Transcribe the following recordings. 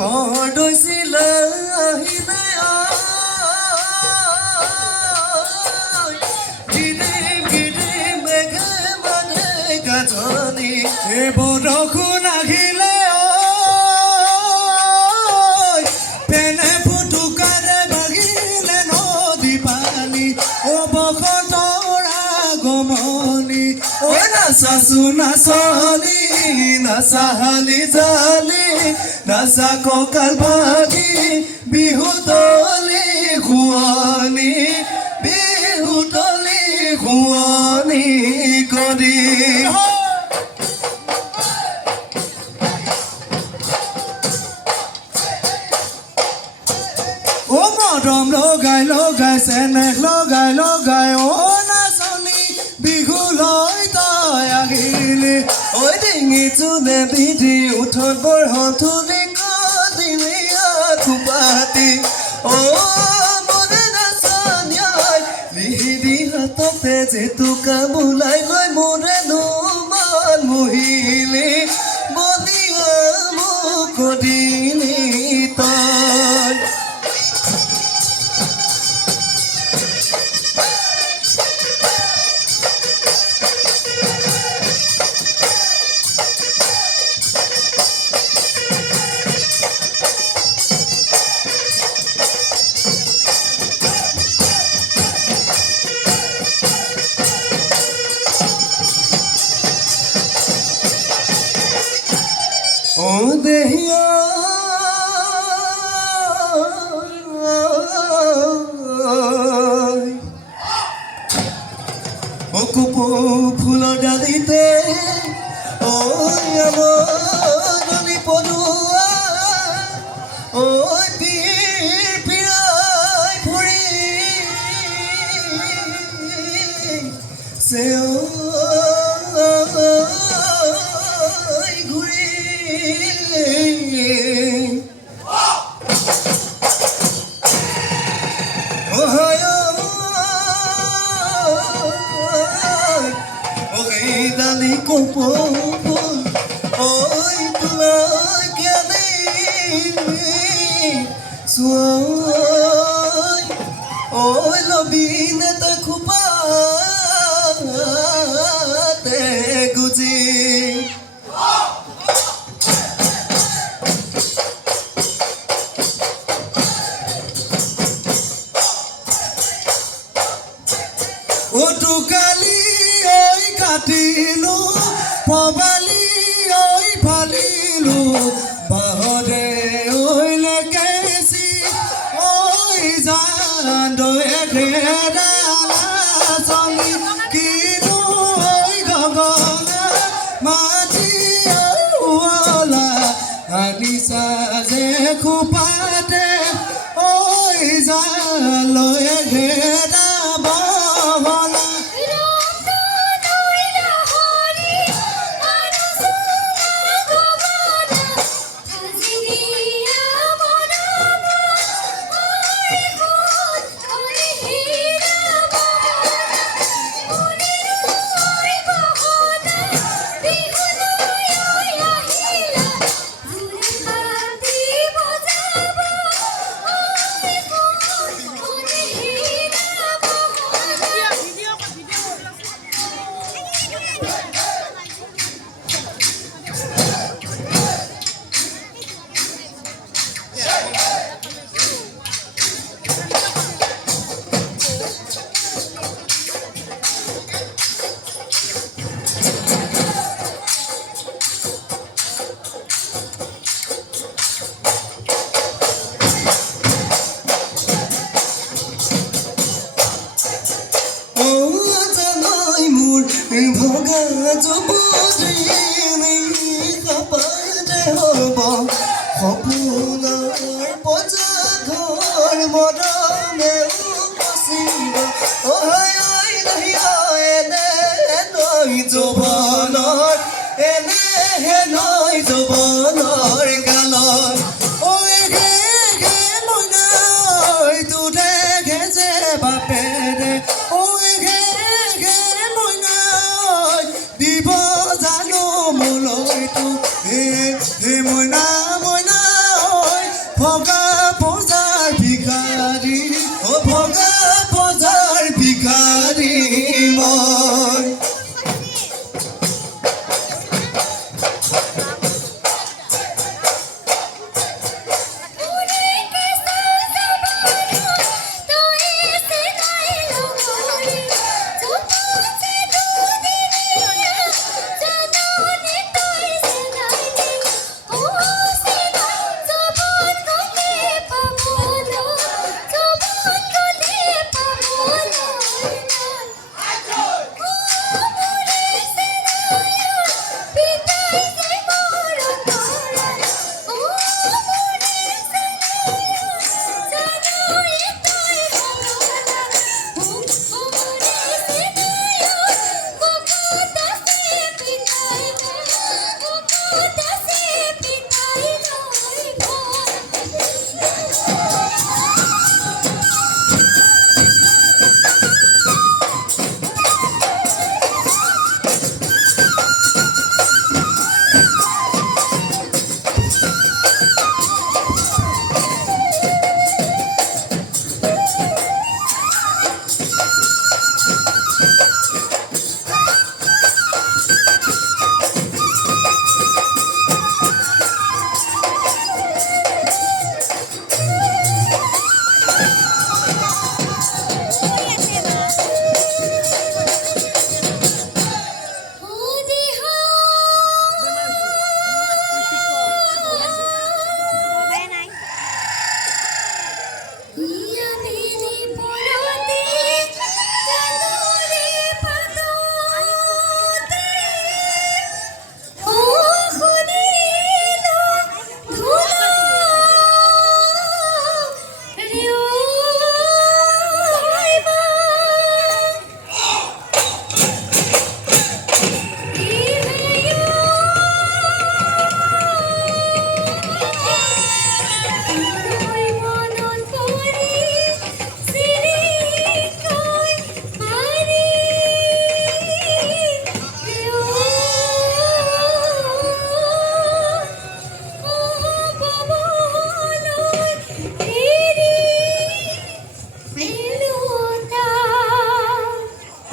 পৰদৈছিলা আহিলে বৰষুণ আহিলে পেনে ফুটুকাৰে বাগিলে নদী পানী বসন্তৰ আগমনি নাচাচো নাচনি নাচাহালি জালি নাচা কঁকাল ভাগি বিহু তলি খুৱনি বিহু তলি খুৱনি কৰি মৰম লগাই লগাই চেনেহ লগাই লগাই নাচনি বিহু লৈ তই আহিলি ঐ ডিঙি চুনে বিধি উঠত বৰ হঠুলি কদিলি থোপাতি মনে নাচনিয়াই লিহিদি হাততে জেতুকা বোলাই লৈ মোৰে নুমান মুহিলি বনিয়া মোক দিলি তই দেহিয়া কুপু ফুলৰ ডালিতে আমনি পদুৱা পীৰ পিৰাই ফুৰি ঘূৰি Dali kopo oi tula kene suai oi lobine ta khupa te guji otukali কাটিলো পবালি ঐ ফালিলো বাহৰে ঐলে কেছি ঐ জানদৈ ঘেৰা চলি কিনো ঐ গগনা মাটি ওলা আনিছা যে খোপাতে ঐ জালৈ ঘেৰা বহলা ভগা জবুদ্ৰিনী কাপাতে হ'ব সপোনৰ পজা ঘৰ মৰমে উপচিব এনে নৈ যৌৱনৰ এনেহে নৈ যৌৱনৰ গালত মইনাই তোৰে ঘেজে বাপেৰে দিব জানো মোলৈ তো হে মইনা মইনা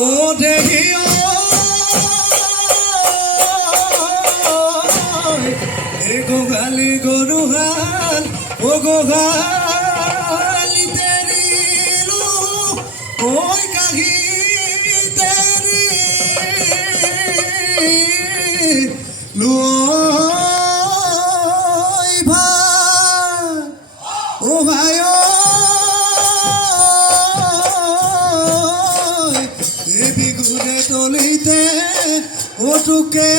ও দেহি এ গোগালি গরুহাল ও গোগালি তেরিলু ওই কাহি তেরি লই ভা ও ভাই বিগুনে তলিতে ওটুকে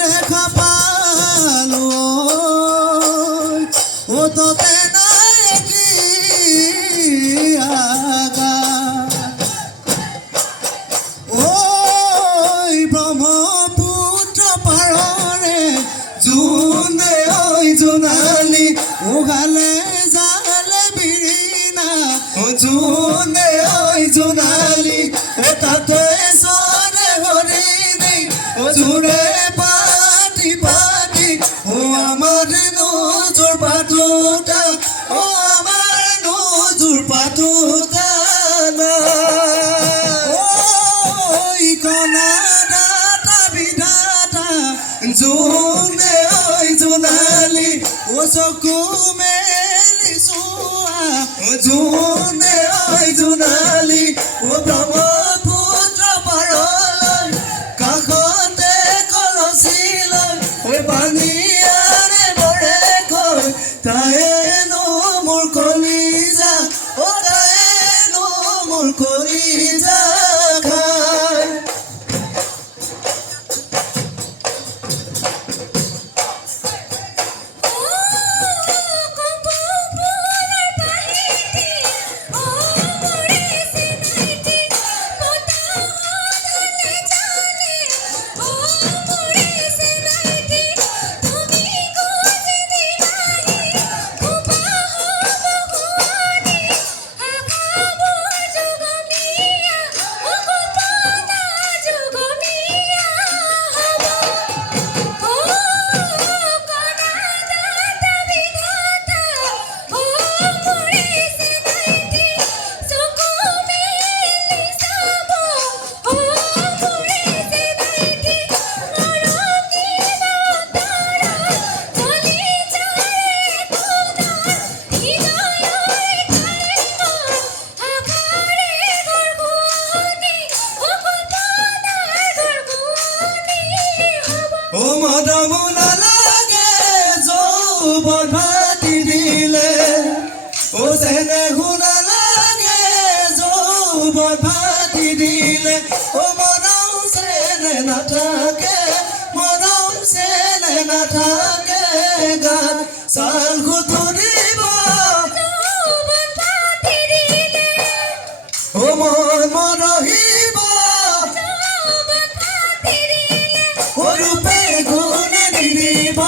দেখা পালো ও তোতে নাই কি আগা ওই ব্রহ্মপুত্র পাৰৰে জোনে ওই জোনালি ওগালে জালে বিৰিণা ও জোনে ওই জোনালি ও তাতে সরে হরিণী ও জোরে পাটি পাটি ও আমার নজর পাতুটা ও আমার নজর পাতুটা না ওই কনা দাতা বিধাতা জোনে ওই জোনালি ও চকু মেলি চোৱা ও জোনে ওই জোনালি ও ব্ৰহ্মপুত্ৰ পাৰলৈ কাষতে কলচিলৈ ঐ পানীয়াৰে বৰে কৈ তায়েনো মোৰ কলিজা ও তায়েনো মোৰ কলিজা খায় ও মদমুনা লাগে যৌবন ভাতি দিলে ও সেনে হুনা লাগে যৌবন ভাতি দিলে ও মনম সেনে নাথাকে মনম সেনে নাথাকে গান সাল খুতুরিব ও মন মৰহিব ৰূপে গুণে নিদিব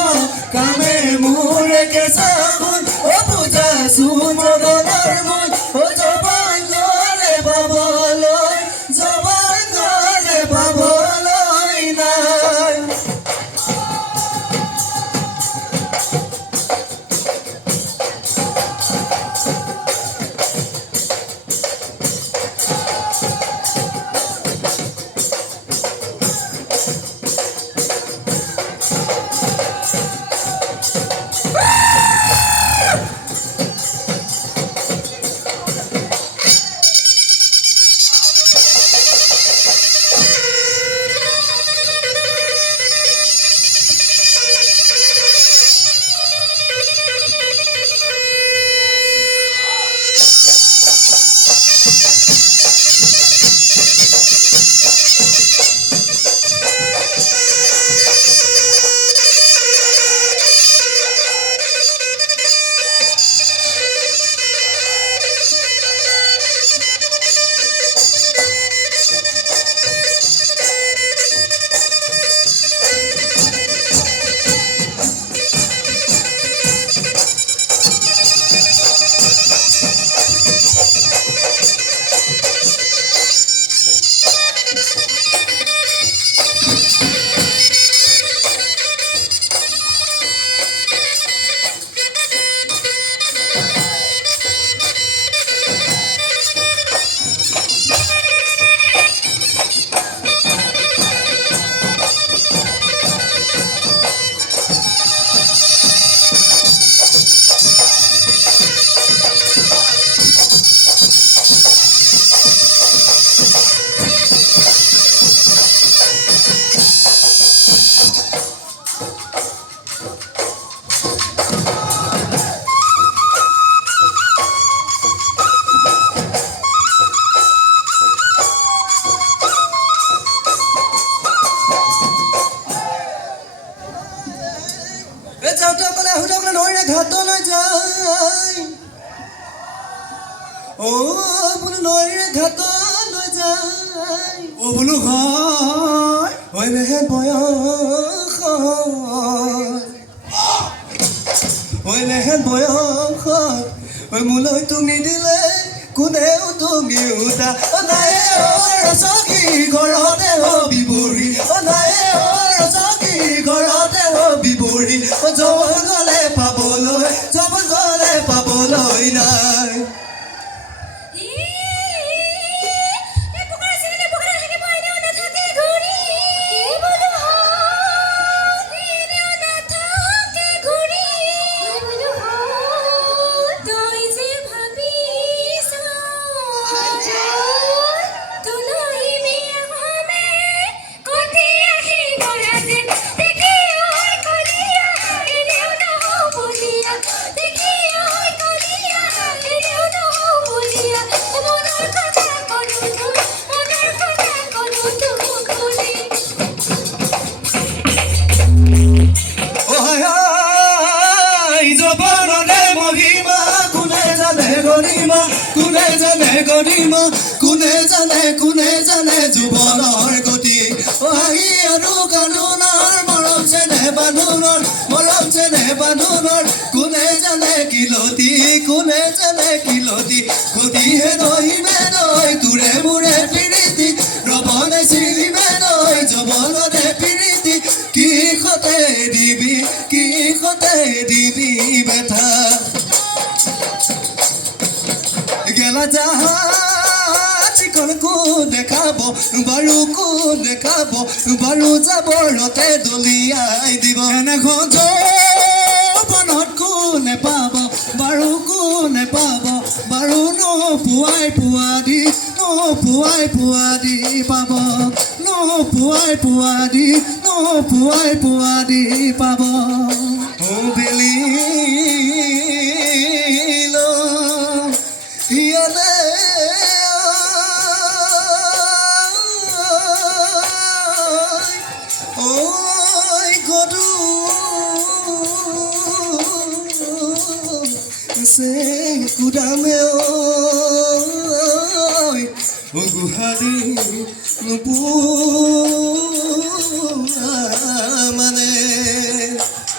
কামে মোৰে কেঁচা গুণ ও পূজা সুমগনৰ মন ও জবান গলে পাবলৈ নাই বোলো নৈৰে ঘাটলৈ যায় ও বোলো হয় হৈলেহে বয়স হৈলেহে বয়স মোলৈ তুমি দিলে কোনেও তুমি উঠা নায়ে ৰচকী ঘৰতে হবি বুঢ়ী নায়ে ৰচকী ঘৰতে হবি বুঢ়ী যৌৱন গ'লে পাবলৈ নাই কোনে জানে জীৱনৰ গতি আহি আৰু কান্দোনৰ মৰম চেনেহ বান্ধোনৰ কোনে জানে কিলতি গতিহে নহিমে নৈ তোৰে মোৰে প্ৰীতি ৰবনে চিৰিমে নৈ যৱনৰে প্ৰীতি কি সতে দিবি বেথা গেলা যাহা কোন দেখাব বাৰু যাবৰতে দলিয়াই দিব এনেখন যৌৱনত কোনে পাব বাৰু নোপোৱাই পোৱাদি পাব ও বেলি কুদামে ও গুহাৰি মানে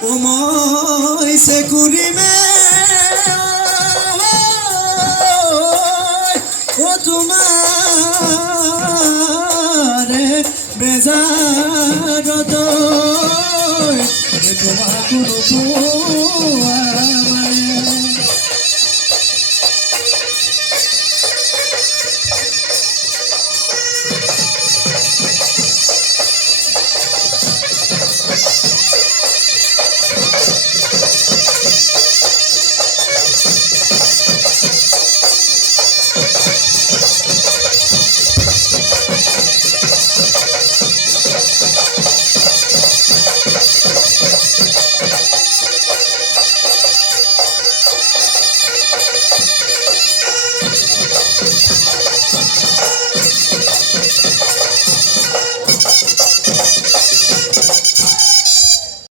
ও মই চেকুৰিমে ও তোমাৰে বেজাৰত তোমাক